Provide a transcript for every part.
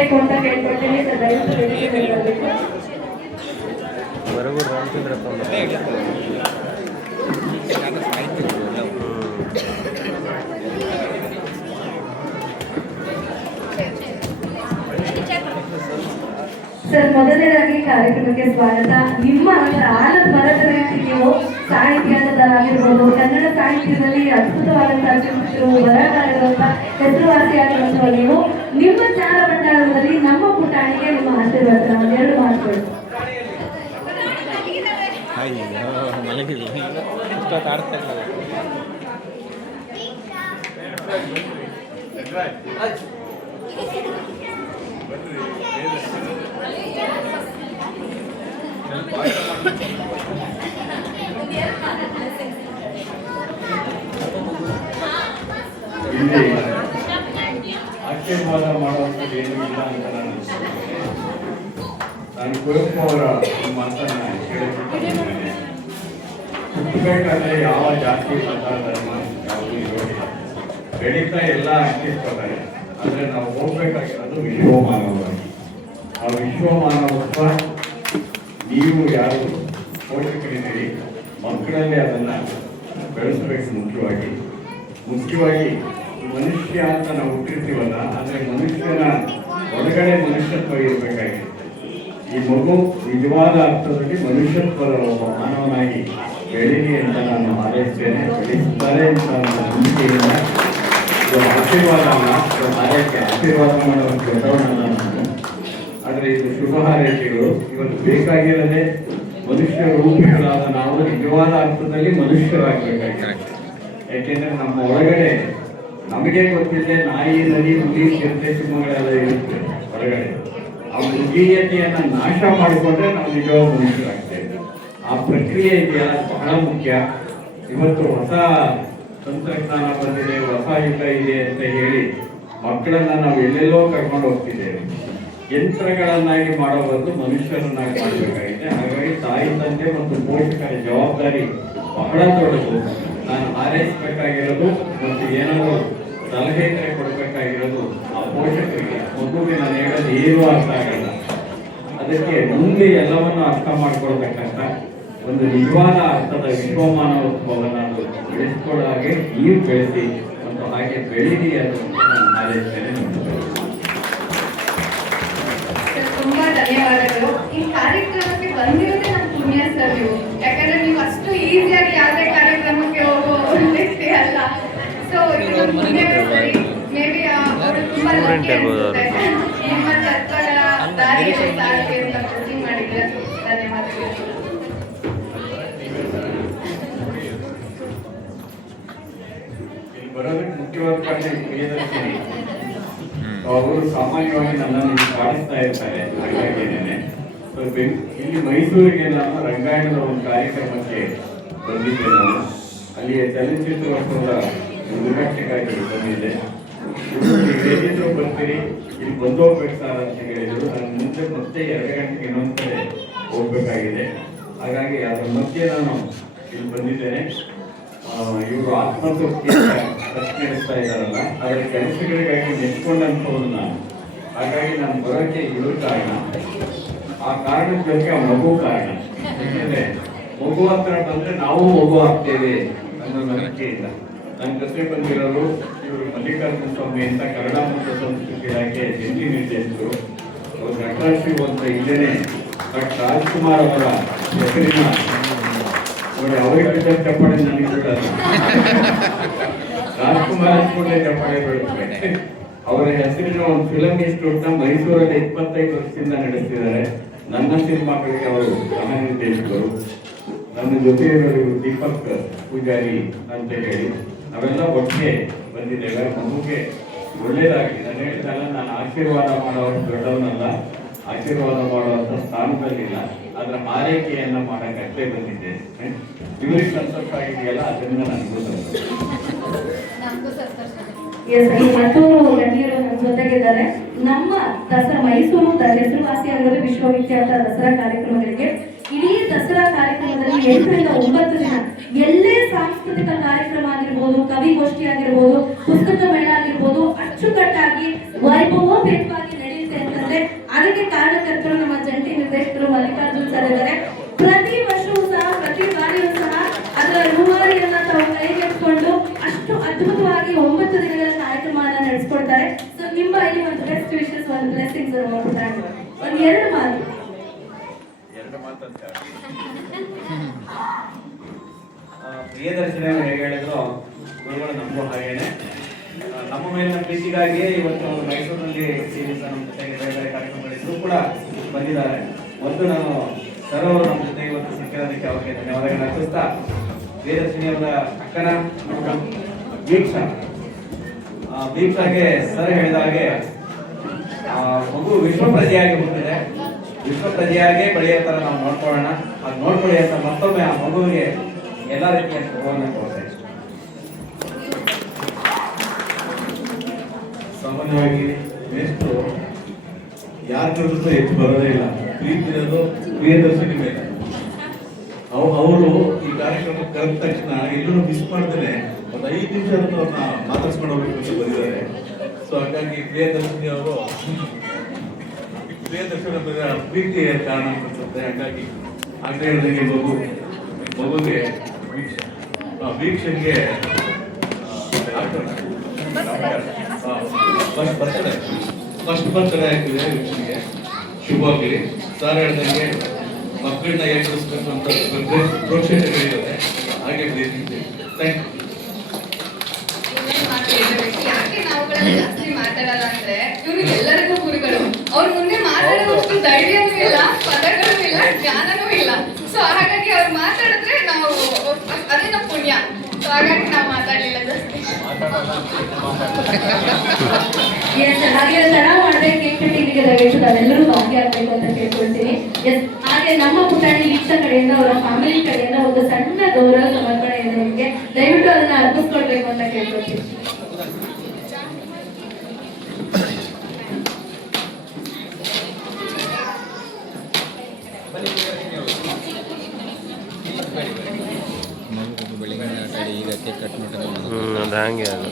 ಬೇಕು ಅಂತ ಕೇಳ್ಕೊಳ್ತೀನಿ ದಯವಿಟ್ಟು ಮೊದಲನೇದಾಗಿ ಕಾರ್ಯಕ್ರಮಕ್ಕೆ ಸ್ವಾಗತ. ನಿಮ್ಮ ಆನಂದ ನೀವು ಸಾಹಿತ್ಯದಲ್ಲಾಗಿರ್ಬೋದು ಕನ್ನಡ ಸಾಹಿತ್ಯದಲ್ಲಿ ಅದ್ಭುತವಾದಂತಹ ಬರಹಗಾರರಂತ ಹೆಸರುವಾಸಿಯಾಗಿರುವಂತಹ ನೀವು, ನಿಮ್ಮ ಜ್ಞಾನ ನಮ್ಮ ಪುಟಾಣಿಗೆ ನಿಮ್ಮ ಆಶೀರ್ವಾದ. ಎರಡು ಮಾತುಗಳು. ಆಡ್ತಾ ಇಲ್ಲ ಆಶೀರ್ವಾದ ಮಾಡುವಂಥದ್ದು ಏನು ಇಲ್ಲ ಅಂತ ನಾನು. ನಾನು ಕುವೆಂಪು ಅವರ ಮಾತನ್ನ ಕೇಳಿದ್ದೇನೆ ಹುಟ್ಟಬೇಕಾದ್ರೆ ಯಾವ ಜಾತಿ ಮತ ಧರ್ಮ ಯಾವುದೂ ಇರೋದಿಲ್ಲ ಬೆಳೀತಾ ಎಲ್ಲ ಅಂಟಿಸ್ಕೊತಾರೆ ಆದರೆ ನಾವು ಹೋಗ್ಬೇಕಾಗಿರೋದು ವಿಶ್ವಮಾನವಾಗಿ. ಆ ವಿಶ್ವಮಾನವತ್ವ ನೀವು ಯಾರು ಪೋಷಕರಿದ್ದೀರಿ ಮಕ್ಕಳಲ್ಲಿ ಅದನ್ನು ಬೆಳೆಸಬೇಕು ಮುಖ್ಯವಾಗಿ. ಮುಖ್ಯವಾಗಿ ಮನುಷ್ಯ ಅಂತ ನಾವು ಹುಟ್ಟಿರ್ತೀವಲ್ಲ, ಆದರೆ ಮನುಷ್ಯನ ಒಳಗಡೆ ಮನುಷ್ಯತ್ವ ಇರಬೇಕಾಗಿದೆ. ಈ ಮಗು ನಿಜವಾದ ಅರ್ಥದಲ್ಲಿ ಮನುಷ್ಯತ್ವದ ಒಬ್ಬ ಮಾನವನಾಗಿ ಬೆಳೀಲಿ ಅಂತ ನಾನು ಹಾರೈಸ್ತೇನೆ ಬೆಳೆಸ್ತಾರೆ ಅಂತ ನನ್ನ ನಂಬಿಕೆಯಿಂದ ಇದು ಆಶೀರ್ವಾದ ಅಲ್ಲ ಇದು ಹಾರೈಕೆ ಆಶೀರ್ವಾದ ಮಾಡುವಂಥ ದೊಡ್ಡವನಲ್ಲ ನಾನು ಆದರೆ ಇದು ಶುಭ ಹಾರೈಕೆಗಳು ಇವತ್ತು ಬೇಕಾಗಿರದೆ ಮನುಷ್ಯ ರೂಪಿಗಳಾದ ನಾವು ನಿಜವಾದ ಅರ್ಥದಲ್ಲಿ ಮನುಷ್ಯರಾಗಬೇಕಾಗಿದೆ ಯಾಕೆಂದ್ರೆ ನಮ್ಮ ಒಳಗಡೆ ನಮಗೆ ಗೊತ್ತಿದೆ ನಾಯಿ, ನದಿ, ಹುಲಿ, ಚಿರತೆ, ಸಿಂಹಗಳೆಲ್ಲ ಇರುತ್ತೆ ಹೊರಗಡೆ. ಆ ಮೃಗೀಯತೆಯನ್ನ ನಾಶ ಮಾಡಿಕೊಂಡ್ರೆ ನಾವು ನಿಜವಾದ ಮನುಷ್ಯರಾಗ್ತೇವೆ. ಆ ಪ್ರಕ್ರಿಯೆ ಇದೆಯಲ್ಲ, ಬಹಳ ಮುಖ್ಯ. ಇವತ್ತು ಹೊಸ ತಂತ್ರಜ್ಞಾನ ಬಂದಿದೆ ಹೊಸ ಯುಗ ಇದೆ ಅಂತ ಹೇಳಿ ಮಕ್ಕಳನ್ನ ನಾವು ಎಲ್ಲೆಲ್ಲೋ ಕರ್ಕೊಂಡು ಹೋಗ್ತಿದ್ದೇವೆ. ಯಂತ್ರಗಳನ್ನಾಗಿ ಮಾಡೋ ಬದಲು ಮನುಷ್ಯರನ್ನಾಗಿ ಮಾಡಬೇಕಾಗಿದೆ. ಹಾಗಾಗಿ ತಾಯಿ ತಂದೆ ಮತ್ತು ಪೋಷಕರ ಜವಾಬ್ದಾರಿ ಬಹಳ ದೊಡ್ಡದು. ನಾನು ಹಾರೈಸಬೇಕಾಗಿರೋದು ಮತ್ತು ಏನಾದರೂ ಸಲಹೆ ಕೊಡಬೇಕಾಗಿರೋದು ಆ ಪೋಷಕರಿಗೆ. ನಾನು ಹೇಳೋದು ಏನೂ ಅರ್ಥ ಆಗಲ್ಲ. ಅದಕ್ಕೆ ಮುಂದೆ ಎಲ್ಲವನ್ನು ಅರ್ಥ ಮಾಡ್ಕೊಳ್ಬೇಕಂತ ಒಂದು ನಿಜವಾದ ಅರ್ಥದ ವಿಶ್ವಮಾನವತ್ವವನ್ನು ಅದು ಬೆಳೆಸ್ಕೊಳ್ಳೋ ಹಾಗೆ ನೀವು ಬೆಳೆಸಿ ಮತ್ತು ಹಾಗೆ ಬೆಳೀರಿ ಅದು ತುಂಬಾ ಧನ್ಯವಾದಗಳು ಈ ಕಾರ್ಯಕ್ರಮಕ್ಕೆ ಬಂದಿರೋದೇ ನಮ್ಮ ಪುಣ್ಯ ಸರ್ ನೀವು ಯಾಕಂದ್ರೆ ನೀವು ಅಷ್ಟು ಈಸಿಯಾಗಿ ಯಾವುದೇ ಕಾರ್ಯಕ್ರಮಕ್ಕೆ ಹೋಗೋ ವ್ಯಕ್ತಿ ಅಲ್ಲ ಸೊ ಇದು ನಮ್ಮ ಅವರು ತುಂಬಾ ಲಕ್ಕಿ. ಅನ್ಸುತ್ತೆ. ನಿಮ್ಮ ತತ್ವಗಳ ದಾರಿಯಲ್ಲಿ ಅವರು ಸಾಮಾನ್ಯವಾಗಿ ನನ್ನನ್ನು ಕಾಣಿಸ್ತಾ ಇರ್ತಾರೆ ಹಾಗಾಗಿದ್ದೇನೆ ಇಲ್ಲಿ ಮೈಸೂರಿಗೆ ನಾನು ರಂಗಾಯಣದ ಒಂದು ಕಾರ್ಯಕ್ರಮಕ್ಕೆ ಬಂದಿದ್ದೆ ನಾನು. ಅಲ್ಲಿಯ ಚಲನಚಿತ್ರೋತ್ಸವದ ಉದ್ಘಾಟನೆಗಾಗಿ ಬಂದಿದ್ದೆ. ಹೇಗಿದ್ರು ಬರ್ತೀರಿ, ಇಲ್ಲಿ ಬಂದು ಹೋಗ್ಬೇಕು ಸರ್ ಅಂತ ಹೇಳಿದ್ರು. ನಾನು ಮುಂದೆ ಮತ್ತೆ ಎರಡು ಗಂಟೆಗೆ ಇನ್ನೊಂದು ಕಡೆ ಹೋಗ್ಬೇಕಾಗಿದೆ. ಹಾಗಾಗಿ ಅದರ ಮಧ್ಯೆ ನಾನು ಇಲ್ಲಿ ಬಂದಿದ್ದೇನೆ. ಇವರು ಆತ್ಮತೃಪ್ತಿ ನಡೆಸ್ತಾ ಇದ್ದಾರಲ್ಲ ಅದರ ಕೆಲಸಗಳಿಗಾಗಿ ನೆಚ್ಕೊಂಡಂಥವ್ರು ನಾನು. ಹಾಗಾಗಿ ನಾನು ಬರೋಕ್ಕೆ ಇವರು ಕಾರಣ. ಆ ಕಾರಣಕ್ಕೆ ಮಗು ಕಾರಣ. ಯಾಕೆಂದರೆ ಮಗು ಹತ್ರ ಬಂದ್ರೆ ನಾವು ಮಗು ಆಗ್ತೇವೆ ಅನ್ನೋ ನಂಬಿಕೆ ಇಲ್ಲ. ನನ್ನ ಜೊತೆ ಬಂದಿರೋರು ಇವರು ಮಲ್ಲಿಕಾರ್ಜುನ ಸ್ವಾಮಿ ಅಂತ ಕನ್ನಡ ಮತ್ತು ಸಂಸ್ಕೃತಿ ಇಲಾಖೆ ಜಂಟಿ ನಿರ್ದೇಶಕರು. ಅವರು ನಟರಾಜ್ ಅಂತ ಇಲ್ಲೇನೆ, ಡಾಕ್ಟರ್ ರಾಜ್ಕುಮಾರ್ ಅವರ ಹೆಸರಿನ ನೋಡಿ ಅವರಿಗೆ ಚಪ್ಪಾಳೆ ರಾಜ್ಕುಮಾರ್ ಕೂಡ ಚಪ್ಪಾಳೆ ಅವರ ಹೆಸರಿನ ಒಂದು ಫಿಲಂ ಇನ್ಸ್ಟಿಟ್ಯೂಟ್ನ ಮೈಸೂರಲ್ಲಿ ಇಪ್ಪತ್ತೈದು ವರ್ಷದಿಂದ ನಡೆಸ್ತಿದ್ದಾರೆ. ನನ್ನ ಸಿನಿಮಾಗಳಿಗೆ ಅವರು ಸಹ ನಿರ್ದೇಶಕರು. ನನ್ನ ಜೊತೆ ದೀಪಕ್ ಪೂಜಾರಿ ಅಂತ ಹೇಳಿ. ನಾವೆಲ್ಲ ಒಟ್ಟಿಗೆ ಬಂದಿದ್ದೇವೆ. ಮಗುಗೆ ಒಳ್ಳೇದಾಗಲಿ ನಾನು ಹೇಳ್ತಾ ನಾನು ಆಶೀರ್ವಾದ ಮಾಡೋರು ದೊಡ್ಡವನಲ್ಲ. ಆಶೀರ್ವಾದ ಮಾಡುವಂಥ ಸ್ಥಾನದಲ್ಲಿಲ್ಲ. ಅದರ ಆರೈಕೆಯನ್ನ ಮಾಡಕ್ಕಷ್ಟೇ ಬಂದಿದ್ದೆ. ಇವರಿಗೆ ಸಂತೋಷ ಆಗಿದೆಯಲ್ಲ ಅದರಿಂದ ನನಗೂ ಸಂತೋಷ. ಎಸ್ ಈ ನಮ್ಮ ಜೊತೆಗಿದ್ದಾರೆ. ನಮ್ಮ ದಸರಾ ಮೈಸೂರು ಹೆಸರುವಾಸಿ ಆಗಿರೋ ವಿಶ್ವವಿಖ್ಯಾತ ದಸರಾ ಕಾರ್ಯಕ್ರಮಗಳಿಗೆ. ಇಡೀ ದಸರಾ ಕಾರ್ಯಕ್ರಮದಲ್ಲಿ ಎಂಟರಿಂದ ಒಂಬತ್ತು ದಿನ ಎಲ್ಲೇ ಸಾಂಸ್ಕೃತಿಕ ಕಾರ್ಯಕ್ರಮ ಆಗಿರ್ಬೋದು ಕವಿಗೋಷ್ಠಿ ಆಗಿರ್ಬೋದು ಪುಸ್ತಕ ಮೇಳ ಆಗಿರ್ಬೋದು ಅಚ್ಚುಕಟ್ಟಾಗಿ ವೈಭವೋಪೇತವಾಗಿ ನಡೆಯುತ್ತೆ ಅದಕ್ಕೆ ಕಾರಣಕರ್ತರು ನಮ್ಮ ಜಂಟಿ ನಿರ್ದೇಶಕರು ಮಲ್ಲಿಕಾರ್ಜುನ್ ಸರ್ ಇದ್ದಾರೆ. ಪ್ರತಿ ವರ್ಷವೂ ಸಹ, ಪ್ರತಿ ಬಾರಿಯೂ ಸಹ ಅದರ ರೂವಾರಿಯನ್ನ ತಾವು ಕೈಗೆತ್ತಿಕೊಂಡು ಅಷ್ಟು ಅದ್ಭುತವಾಗಿ ಒಂಬತ್ತು ದಿನಗಳ ಕಾರ್ಯಕ್ರಮವನ್ನು ನಡೆಸ್ಕೊಡ್ತಾರೆ. ಸೊ ನಿಮ್ಮ ಈ ಒಂದು ಬೆಸ್ಟ್ ವಿಶಸ್ ಒಂದು ಬ್ಲೆಸ್ಸಿಂಗ್ಸ್ ನೋಡ್ತಾರೆ ಒಂದು ಎರಡು ಮಾತು. ಪ್ರಿಯದರ್ಶನ ಹೇಗೆ ಹೇಳಿದ್ರು, ಗುರುಗಳು ನಂಬೋ ಹಾಗೇನೆ. ನಮ್ಮ ಮೇಲಿನ ಇವತ್ತು ಮೈಸೂರಿನಲ್ಲಿ ಸೀರಿಯಸ್ ನಮ್ಮ ಜೊತೆಗೆ ಬೇರೆ ಬೇರೆ ಕಾರ್ಯಕ್ರಮ ಕೂಡ ಬಂದಿದ್ದಾರೆ. ಒಂದು ನಾನು ಸರ್ ಅವರು ನಮ್ಮ ಜೊತೆ ಇವತ್ತು ಸಿಕ್ಕಿರೋದಕ್ಕೆ ಅವರಿಗೆ ಧನ್ಯವಾದಗಳನ್ನು ಅರ್ಪಿಸ್ತಾ ವೀರಶ್ರೀ ಅವರ ಅಕ್ಕನ ದೀಕ್ಷಾ. ದೀಕ್ಷಾಗೆ ಸರ್ ಹೇಳಿದ ಹಾಗೆ ಮಗು ವಿಶ್ವ ಪ್ರಜೆಯಾಗಿ ಹುಟ್ಟಿದೆ. ವಿಶ್ವ ಪ್ರಜೆಯಾಗಿ ಬೆಳೆಯೋ ಥರ ನಾವು ನೋಡ್ಕೊಳ್ಳೋಣ. ಅದು ನೋಡ್ಕೊಳ್ಳಿ ಅಂತ ಮತ್ತೊಮ್ಮೆ ಆ ಮಗುವಿಗೆ ಎಲ್ಲ ರೀತಿಯ ಶುಭವನ್ನು ಕೊಡ್ತೇನೆ ಸಾಮಾನ್ಯವಾಗಿ ಎಷ್ಟು ಯಾರ ಕೆಲಸ ಹೆಚ್ಚು ಬರೋದೇ ಇಲ್ಲ ಪ್ರೀತಿ ಇರೋದು ಪ್ರಿಯದರ್ಶಿನಿ ಮೇಲೆ ಅವ್ ಅವರು ಈ ಕಾರ್ಯಕ್ರಮ ಕರೆದ ತಕ್ಷಣ ಎಲ್ಲರೂ ಮಿಸ್ ಮಾಡ್ದೇನೆ ಒಂದು ಐದು ನಿಮಿಷ ಅವ್ರನ್ನ ಮಾತಾಡ್ಸ್ಕೊಂಡು ಅಂತ ಬಂದಿದ್ದಾರೆ ಸೊ ಹಾಗಾಗಿ ಪ್ರಿಯದರ್ಶಿನಿ ಅವರು ಪ್ರಿಯದರ್ಶನ ಮೇಲೆ ಪ್ರೀತಿ ಕಾರಣ ಅನ್ಸುತ್ತೆ ಹಾಗಾಗಿ ಹೇಳಿದಂಗೆ ಮಗು ಮಗುಗೆ ವೀಕ್ಷನ್ಗೆ ಬರ್ತಡೆ ಫಸ್ಟ್ ಬರ್ತಡೆ ಆಗ್ತಿದೆ ವೀಕ್ಷನ್ಗೆ ಶುಭವಾಗಲಿ ಸರ್ ಹೇಳ್ದಂಗೆ ಮಕ್ಕಳನ್ನ ಕಳಿಸ್ಬೇಕು ಅಂತ ಪ್ರೋಕ್ಷಣೆಗಳಿರುತ್ತೆ ಹಾಗೆ ಥ್ಯಾಂಕ್ ಯು ಯಾಕೆ ನಾವುಗಳನ್ನ ಜಾಸ್ತಿ ಮಾತಾಡಲ್ಲ ಅಂದ್ರೆ ಇವ್ರು ಎಲ್ಲರಿಗೂ ಗುರುಗಳು ಅವ್ರ ಮುಂದೆ ಮಾತಾಡೋಷ್ಟು ಧೈರ್ಯವೂ ಇಲ್ಲ ಪದಗಳೂ ಇಲ್ಲ ಜ್ಞಾನನೂ ಇಲ್ಲ ಸೊ ಹಾಗಾಗಿ ಅವ್ರು ಮಾತಾಡಿದ್ರೆ ನಾವು ಅದೇ ನಮ್ಮ ಪುಣ್ಯ ಸೊ ಹಾಗಾಗಿ ನಾವು ಮಾತಾಡ್ಲಿಲ್ಲ ಜಾಸ್ತಿ ಎಸ್ ಹಾಗೆ ಚೆನ್ನಾಗಿ ಮಾಡದೆ ಕೇಕ್ ಕಟ್ಟಿಂಗಿಗೆ ದಯವಿಟ್ಟು ನಾವೆಲ್ಲರೂ ಭಾಗಿಯಾಗಬೇಕು ಅಂತ ಕೇಳ್ಕೊಳ್ತೀನಿ. ಎಸ್ ಹಾಗೆ ನಮ್ಮ ಪುಟಾಣಿ ಇಷ್ಟ ಕಡೆಯಿಂದ, ಅವರ ಫ್ಯಾಮಿಲಿ ಕಡೆಯಿಂದ ಒಂದು ಸಣ್ಣ ಗೌರವ ಸಮರ್ಪಣೆ ಇದೆ ನಿಮಗೆ. ದಯವಿಟ್ಟು ಅದನ್ನ ಅರ್ಪಿಸ್ಕೊಳ್ಬೇಕು ಅಂತ ಕೇಳ್ಕೊಳ್ತೀನಿ ಮಗು ಬೆಳಿಗ್ಗೆ ಕೇಕ್ ಕಟ್ ಮಾಡಿ ಅದು ಹಂಗೆ ಎಲ್ಲ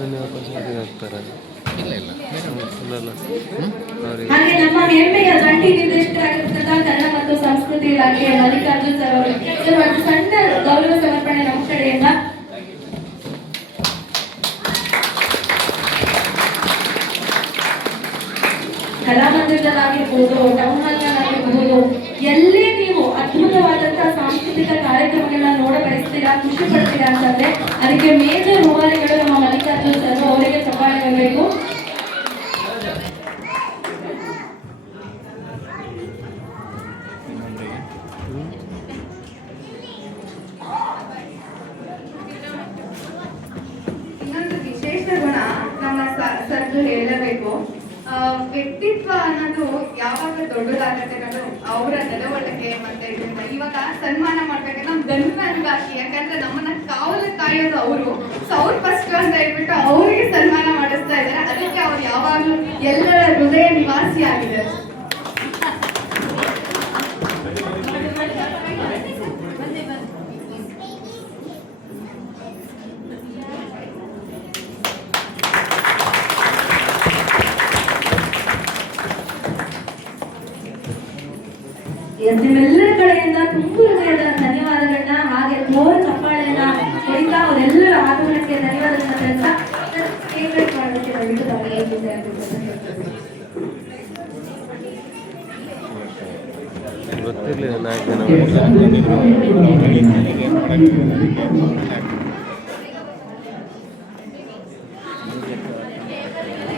ಇಲ್ಲ ಇಲ್ಲ. ಹಾಗೆ ನಮ್ಮ ಹೆಮ್ಮೆಯ ಜಂಟಿ ನಿರ್ದೇಶಕರಾಗಿರ್ತಕ್ಕಂಥ ಕನ್ನಡ ಮತ್ತು ಸಂಸ್ಕೃತಿ ಇಲಾಖೆಯ ಮಲ್ಲಿಕಾರ್ಜುನ್ ಸರ್ ಅವರು ಸರ್ ಒಂದು ಸಣ್ಣ ಗೌರವ ಸಮರ್ಪಣೆ ನಮ್ಮ ಕಡೆಯಿಂದ. ಕಲಾಮಂದಿರದಲ್ಲಾಗಿರ್ಬೋದು ಟೌನ್ ಹಾಲ್ನಲ್ಲಾಗಿರ್ಬೋದು ಎಲ್ಲೇ ನೀವು ಅದ್ಭುತವಾದಂತಹ ಸಾಂಸ್ಕೃತಿಕ ಕಾರ್ಯಕ್ರಮಗಳನ್ನ ನೋಡ ಬಯಸ್ತೀರಾ, ಖುಷಿ ಪಡ್ತೀರಾ ಅಂತಂದ್ರೆ ಅದಕ್ಕೆ ಮೇಜರ್ ರೂವಾರಿಗಳು ನಮ್ಮ ಮಲ್ಲಿಕಾರ್ಜುನ್ ಸರ್ ಅವರಿಗೆ ಚಪ್ಪಾಳೆ ಆಗಬೇಕು ಇನ್ನೊಂದು ವಿಶೇಷ ಗುಣ ನಮ್ಮ ಹೇಳಬೇಕು. ವ್ಯಕ್ತಿತ್ವ ಅನ್ನೋದು ಯಾವಾಗ ದೊಡ್ಡದಾಗತ್ತೆ. ಅವರ ನಡವಳಿಕೆ ಮತ್ತೆ ಇದನ್ನ ಇವಾಗ ಸನ್ಮಾನ ಮಾಡ್ಬೇಕಂದ್ರೆ ನಮ್ ಗಂಧಗಾಕಿ ಯಾಕಂದ್ರೆ ನಮ್ಮನ್ನ ಕಾವಲು ಕಾಯೋದು ಅವರು. ಸೊ ಅವ್ರು ಫಸ್ಟ್ ಅಂತ ಹೇಳ್ಬಿಟ್ಟು ಅವರಿಗೆ ಸನ್ಮಾನ ಮಾಡಿಸ್ತಾ ಇದ್ದಾರೆ. ಅದಕ್ಕೆ ಅವ್ರು ಯಾವಾಗ್ಲೂ ಎಲ್ಲರ ಹೃದಯ ನಿವಾಸಿ ಆಗಿದ್ದಾರೆ ನಿಮ್ಮೆಲ್ಲರ ಕಡೆಯಿಂದ ತುಂಬು ಹೃದಯದ ಧನ್ಯವಾದಗಳನ್ನ ಹಾಗೆ ಜೋರು ಚಪ್ಪಾಳೆಯನ್ನ ಹೊಡಿತಾ ಅವರೆಲ್ಲರ ಆಗಮನಕ್ಕೆ ಧನ್ಯವಾದಗಳನ್ನ ನನಗೆ ಮಾಡಕ್ಕೆ